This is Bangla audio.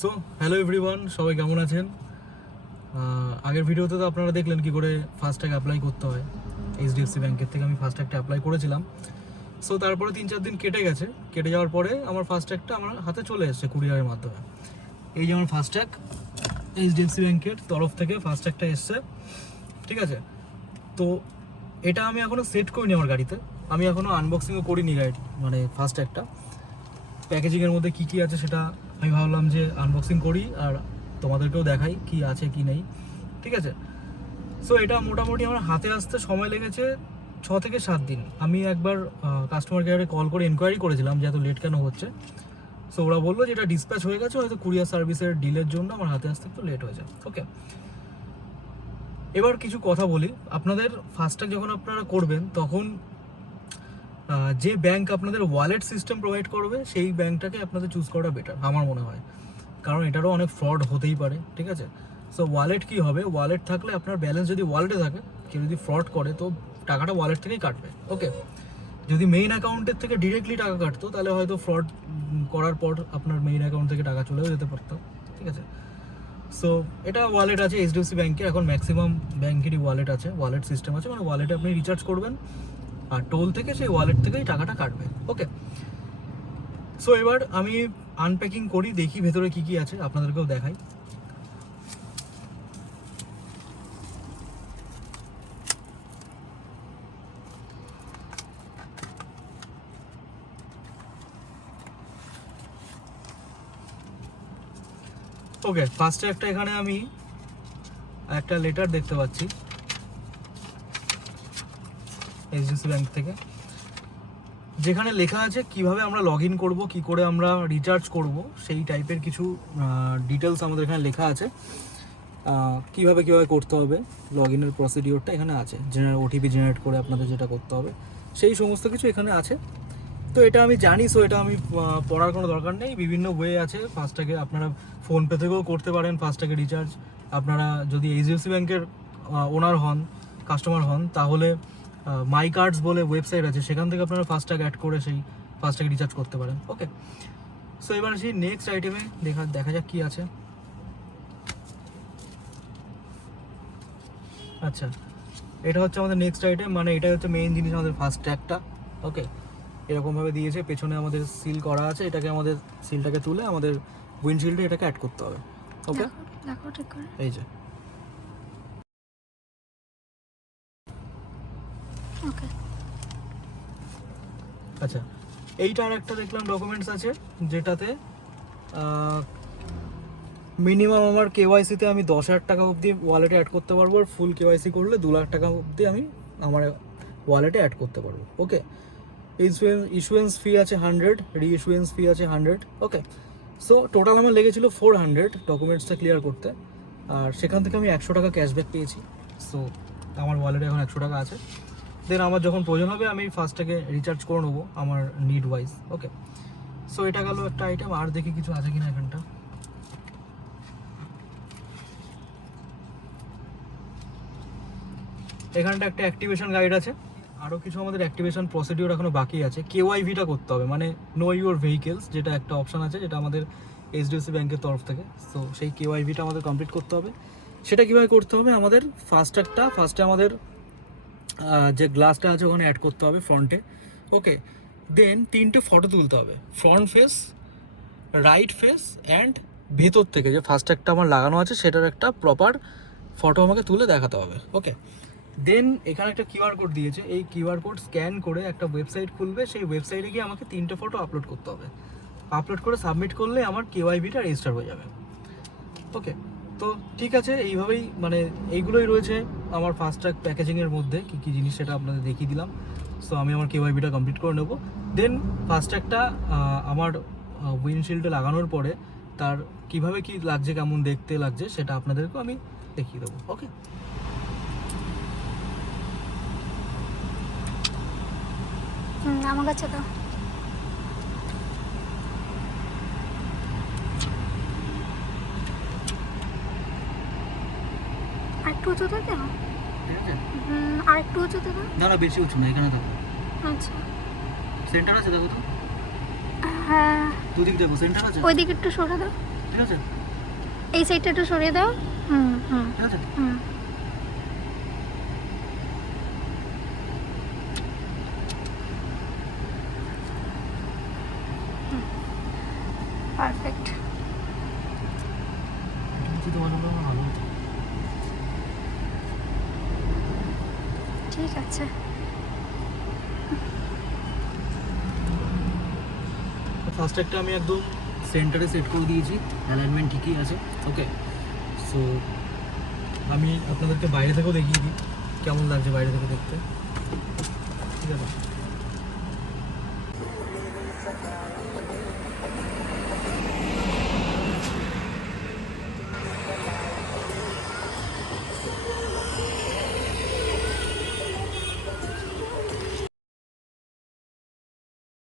সো হ্যালো এভরিওয়ান সবাই কেমন আছেন? আগের ভিডিওতে তো আপনারা দেখলেন কি করে ফাস্ট্যাগ অ্যাপ্লাই করতে হয়। এইচডিএফসি ব্যাংকের থেকে আমি ফাস্ট্যাগটা অ্যাপ্লাই করেছিলাম। সো তারপরে তিন চার দিন কেটে গেছে। কেটে যাওয়ার পরে আমার ফাস্ট্যাগটা আমার হাতে চলে এসেছে কুরিয়ারের মাধ্যমে। এই যে আমার ফাস্ট্যাগ এইচডিএফসি ব্যাংকের তরফ থেকে ফাস্ট্যাগটা এসছে। ঠিক আছে? তো, এটা আমি এখনও সেট করিনি আমার গাড়িতে। আমি এখনও আনবক্সিংও করিনি গাড়ি মানে ফাস্ট্যাগটা প্যাকেজিংয়ের মধ্যে কী কী আছে সেটা আমি ভাবলাম যে আনবক্সিং করি আর তোমাদেরকেও দেখাই কি আছে কি নেই। ঠিক আছে? সো এটা মোটামুটি আমার হাতে আসতে সময় লেগেছে ছ থেকে সাত দিন। আমি একবার কাস্টমার কেয়ারে কল করে এনকোয়ারি করেছিলাম যে এত লেট কেন হচ্ছে। সো ওরা বলল যে এটা ডিসপ্যাচ হয়ে গেছে, হয়তো কুরিয়ার সার্ভিসের ডিলের জন্য আমার হাতে আসতে একটু লেট হয়ে যায় ওকে এবার কিছু কথা বলি। আপনাদের ফাস্ট্যাগ যখন আপনারা করবেন, তখন যে ব্যাংক আপনাদের ওয়ালেট সিস্টেম প্রোভাইড করবে, সেই ব্যাংকটাকে আপনাদের চুজ করা বেটার আমার মনে হয়। কারণ এটারও অনেক ফ্রড হতেই পারে, ঠিক আছে? সো ওয়ালেট কি হবে? ওয়ালেট থাকলে আপনার ব্যালেন্স যদি ওয়ালেটে থাকে, কেউ যদি ফ্রড করে, তো টাকাটা ওয়ালেট থেকেই কাটবে ওকে যদি মেইন অ্যাকাউন্টের থেকে ডিরেক্টলি টাকা কাটতো, তাহলে হয়তো ফ্রড করার পর আপনার মেইন অ্যাকাউন্ট থেকে টাকা চলেও যেতে পারতো, ঠিক আছে? সো এটা ওয়ালেট আছে এইচডিএফসি ব্যাংকে এখন ম্যাক্সিমাম ব্যাংকেরই ওয়ালেট আছে ওয়ালেট সিস্টেম আছে মানে ওয়ালেটে আপনি রিচার্জ করবেন। আর টোল থেকে সেই ওয়ালেট থেকেই টাকাটা কাটবে। ওকে সো এবার আমি আনপ্যাকিং করি, দেখি ভেতরে কি কি আছে, আপনাদেরকেও দেখাই। ওকে ফার্স্টে একটা এখানে আমি একটা লেটার দেখতে পাচ্ছি। এইচডিএফসি ব্যাংক থেকে। যেখানে লেখা আছে কীভাবে আমরা লগ ইন করব, কী করে আমরা রিচার্জ করব, সেই টাইপের কিছু ডিটেলস আমাদের এখানে লেখা আছে। কীভাবে কীভাবে করতে হবে লগ ইনের প্রসিডিওরটা এখানে আছে। জেনারেট ওটিপি জেনারেট করে আপনাদের যেটা করতে হবে, সেই সমস্ত কিছু এখানে আছে। তো এটা আমি জানি সো এটা আমি পড়ার কোনো দরকার নেই। বিভিন্ন ওয়ে আছে ফাস্ট্যাগে আপনারা ফোনপে থেকেও করতে পারেন ফাস্ট্যাগে রিচার্জ আপনারা যদি এইচডিএফসি ব্যাংকের ওনার হন কাস্টমার হন, তাহলে মাই কার্ডস বলে ওয়েবসাইট আছে সেখান থেকে আপনারা ফাস্ট্যাগ অ্যাড করে সেই ফাস্ট্যাগ রিচার্জ করতে পারেন। ওকে সো এবার সেই নেক্সট আইটেমে দেখা দেখা যাক কি আছে। আচ্ছা এটা হচ্ছে আমাদের নেক্সট আইটেম মানে এটা হচ্ছে মেইন জিনিস আমাদের ফাস্ট ট্যাগটা ওকে এরকমভাবে দিয়েছে পেছনে আমাদের সিল করা আছে এটাকে আমাদের সিলটাকে তুলে আমাদের উইন্ডশিল্ডে এটাকে অ্যাড করতে হবে। ওকে এই যে। ওকে আচ্ছা এইটার একটা দেখলাম ডকুমেন্টস আছে, যেটাতে মিনিমাম আমার কেওয়াইসিতে আমি দশ হাজার টাকা অবধি ওয়ালেটে অ্যাড করতে পারব আর ফুল কেওয়াইসি করলে দু লাখ টাকা অবধি আমি আমার ওয়ালেটে অ্যাড করতে পারব। ওকে ইস্যুয়েন্স ইস্যুয়েন্স ফি আছে হান্ড্রেড রি ইস্যুয়েন্স ফি আছে হান্ড্রেড ওকে সো টোটাল আমার লেগেছিল ফোর হান্ড্রেড ডকুমেন্টসটা ক্লিয়ার করতে। আর সেখান থেকে আমি একশো টাকা ক্যাশব্যাক পেয়েছি। সো আমার ওয়ালেটে এখন একশো টাকা আছে। দেন আমার যখন প্রয়োজন হবে, আমি ফার্স্টটাকে রিচার্জ করে নেব আমার নিড ওয়াইজ ওকে সো এটা গেল একটা আইটেম আর দেখি কিছু আছে কিনা এখানটা। এখানটা একটা অ্যাক্টিভেশন গাইড আছে আরও কিছু আমাদের অ্যাক্টিভেশন প্রসিডিওর এখনও বাকি আছে। কেওয়াইভিটা করতে হবে মানে নো ইউর ভেহিকেলস যেটা একটা অপশান আছে, যেটা আমাদের এইচডিএফসি ব্যাংকের তরফ থেকে। সো সেই কেওয়াইভিটা আমাদের কমপ্লিট করতে হবে। সেটা কীভাবে করতে হবে? আমাদের ফার্স্ট ফাস্ট্যাগটা ফার্স্টে আমাদের যে গ্লাসটা আছে ওখানে অ্যাড করতে হবে ফ্রন্টে ওকে দেন তিনটে ফটো তুলতে হবে। Front face right face and ভেতর থেকে। যে ফার্স্ট একটা আমার লাগানো আছে, সেটার একটা প্রপার ফটো আমাকে তুলে দেখাতে হবে। ওকে দেন এখানে একটা কিউআর কোড দিয়েছে। এই কিউআর কোড স্ক্যান করে একটা ওয়েবসাইট খুলবে। সেই ওয়েবসাইটে গিয়ে আমাকে তিনটে ফটো আপলোড করতে হবে। আপলোড করে সাবমিট করলে আমার কেওয়াইবিটা রেজিস্টার হয়ে যাবে। ওকে তো ঠিক আছে, এইভাবেই মানে এইগুলোই রয়েছে আমার ফাস্ট ট্র্যাক প্যাকেজিংয়ের মধ্যে, কী কী জিনিস সেটা আপনাদের দেখিয়ে দিলাম। সো আমি আমার কেওয়াইবিটা কমপ্লিট করে নেব। দেন ফাস্ট ট্র্যাকটা আমার উইন্ডশিল্ডে লাগানোর পরে তার কীভাবে কি লাগছে, কেমন দেখতে লাগছে, সেটা আপনাদেরকেও আমি দেখিয়ে দেবো। ওকে আমার কাছে তো আরেকটু উঁচুতে দাও হুম আরেকটু উঁচুতে দাও দাঁড়া বেশি উঁচু না এখানে দেখো আচ্ছা। সেন্টার আছে দেখো তো। হ্যাঁ। দুদিক দেখো সেন্টার আছে? ওই দিকে একটু সরে দাও। ঠিক আছে। এই সাইডটা একটু সরিয়ে দাও। হুম হুম। ঠিক আছে। হুম। পারফেক্ট। তোমার ভালো ঠিক আছে ফার্স্ট একটা আমি একদম সেন্টারে সেট করে দিয়েছি অ্যালাইনমেন্ট ঠিকই আছে ওকে সো আমি আপনাদেরকে বাইরে থেকেও দেখিয়ে দিই কেমন লাগছে বাইরে থেকে দেখতে ঠিক আছে